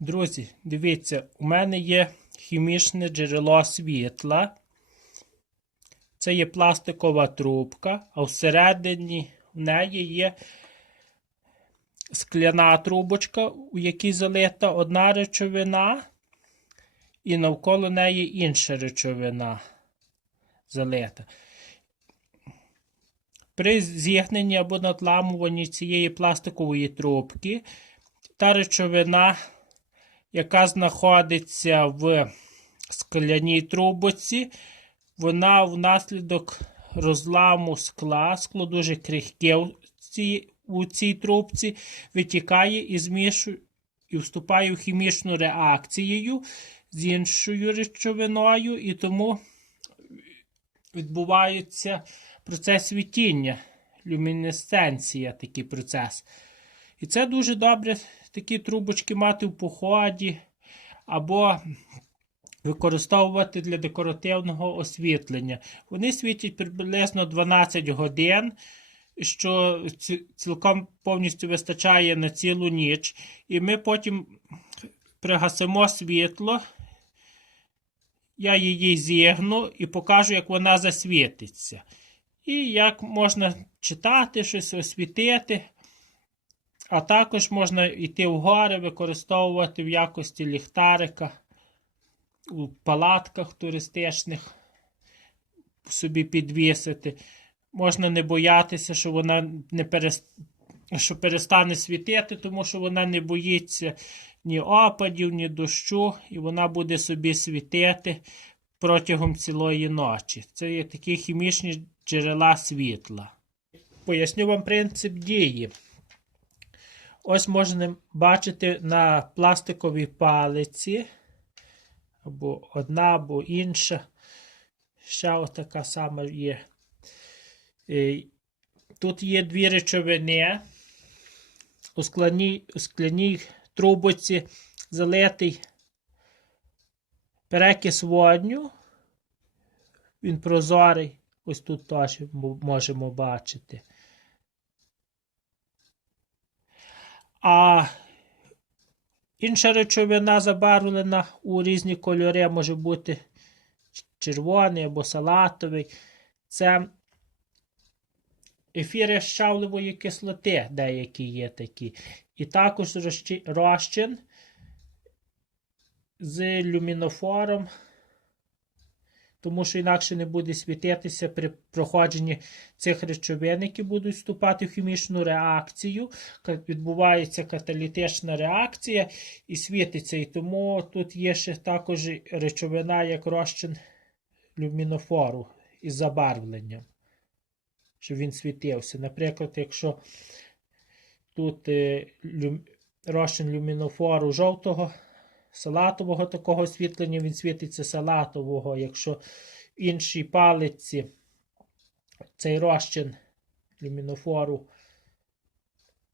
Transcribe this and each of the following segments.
Друзі, дивіться, у мене є хімічне джерело світла. Це є пластикова трубка, а всередині в неї є скляна трубочка, у якій залита одна речовина, і навколо неї інша речовина залита. При зігненні або надламуванні цієї пластикової трубки та речовина, яка знаходиться в скляній трубочці, вона внаслідок розламу скла, скло дуже крихке у цій, у цій трубці, витікає і змішує і вступає в хімічну реакцію з іншою речовиною, і тому відбувається процес світіння, люмінесценція, такий процес. І це дуже добре такі трубочки мати в поході або використовувати для декоративного освітлення. Вони світять приблизно 12 годин, що цілком повністю вистачає на цілу ніч. І ми потім пригасимо світло. Я її зігну і покажу, як вона засвітиться. І як можна читати, щось освітити. А також можна йти в гори, використовувати в якості ліхтарика у палатках туристичних собі підвісити. Можна не боятися, що вона не перес... що перестане світити, тому що вона не боїться ні опадів, ні дощу, і вона буде собі світити протягом цілої ночі. Це є такі хімічні джерела світла. Поясню вам принцип дії. Ось можна бачити на пластиковій палиці, або одна, або інша. Ще отака сама є. Тут є дві речовини. У скляній, у скляній трубоці залитий перекис водню. Він прозорий. Ось тут теж можемо бачити. А інша речовина забарвлена у різні кольори, може бути червоний або салатовий. Це ефіри щавливої кислоти, деякі є такі. І також розчин з люмінофором, тому що інакше не буде світитися при проходженні цих речовин, які будуть вступати в хімічну реакцію. Відбувається каталітична реакція і світиться. І тому тут є ще також речовина, як розчин люмінофору із забарвленням, щоб він світився. Наприклад, якщо тут е, розчин люмінофору жовтого, салатового такого освітлення, він світиться салатового. Якщо іншій палиці цей розчин люмінофору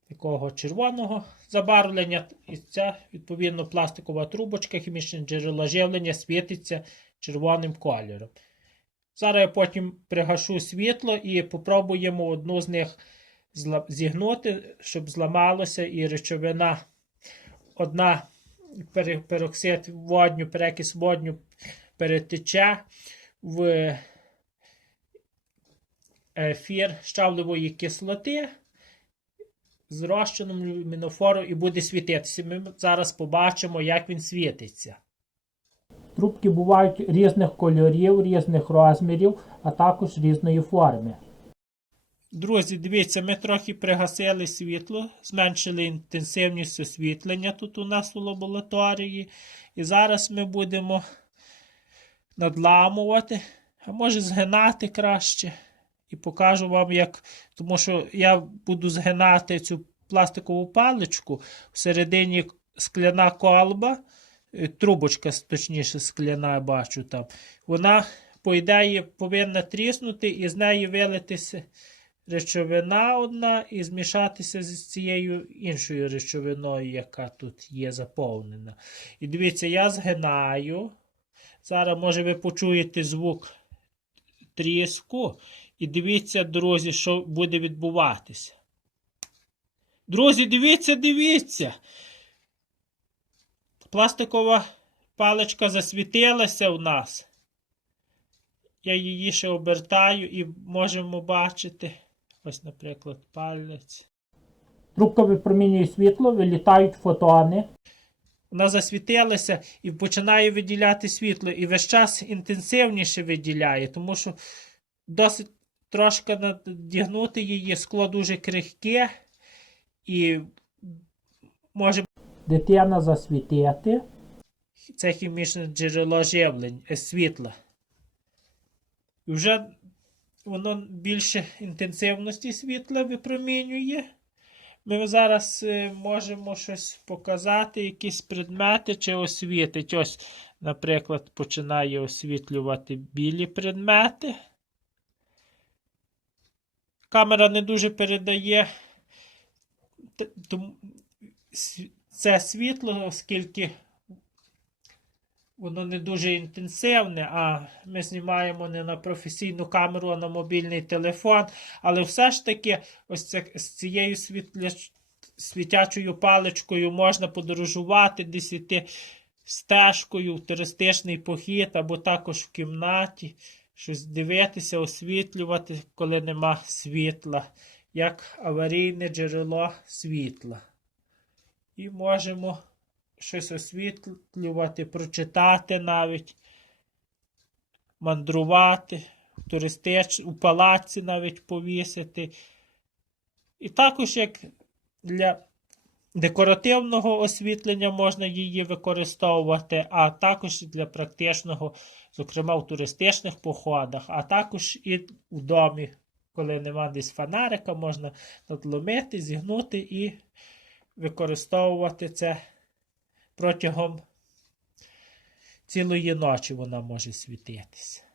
такого червоного забарвлення, і ця, відповідно, пластикова трубочка, хімічне джерело живлення світиться червоним кольором. Зараз я потім пригашу світло і попробуємо одну з них зігнути, щоб зламалося і речовина одна пероксид водню, перекис водню перетече в ефір щавливої кислоти з розчином люмінофору і буде світитися. Ми зараз побачимо, як він світиться. Трубки бувають різних кольорів, різних розмірів, а також різної форми. Друзі, дивіться, ми трохи пригасили світло, зменшили інтенсивність освітлення тут у нас у лабораторії. І зараз ми будемо надламувати, а може згинати краще. І покажу вам, як. Тому що я буду згинати цю пластикову паличку всередині скляна колба, е, трубочка, точніше, скляна, бачу там. Вона, по ідеї, повинна тріснути і з неї вилитися речовина одна і змішатися з цією іншою речовиною, яка тут є заповнена. І дивіться, я згинаю. Зараз, може, ви почуєте звук тріску. І дивіться, друзі, що буде відбуватися. Друзі, дивіться, дивіться. Пластикова паличка засвітилася у нас. Я її ще обертаю і можемо бачити. Ось, наприклад, палець. Трубка випромінює світло, вилітають фотони. Вона засвітилася і починає виділяти світло, і весь час інтенсивніше виділяє, тому що досить трошки надягнути її, скло дуже крихке і може дитина засвітити. Це хімічне джерело живлень, е, світла. І вже воно більше інтенсивності світла випромінює. Ми зараз е, можемо щось показати, якісь предмети чи освітить. Ось, наприклад, починає освітлювати білі предмети. Камера не дуже передає це світло, оскільки воно не дуже інтенсивне, а ми знімаємо не на професійну камеру, а на мобільний телефон. Але все ж таки, ось це, з цією світля, світячою паличкою можна подорожувати, десь іти стежкою в туристичний похід, або також в кімнаті, щось дивитися, освітлювати, коли нема світла, як аварійне джерело світла. І можемо щось освітлювати, прочитати навіть, мандрувати, туристич... у палаці навіть повісити. І також як для декоративного освітлення можна її використовувати, а також для практичного, зокрема в туристичних походах, а також і у домі, коли нема десь фонарика, можна надломити, зігнути і використовувати це протягом цілої ночі вона може світитися.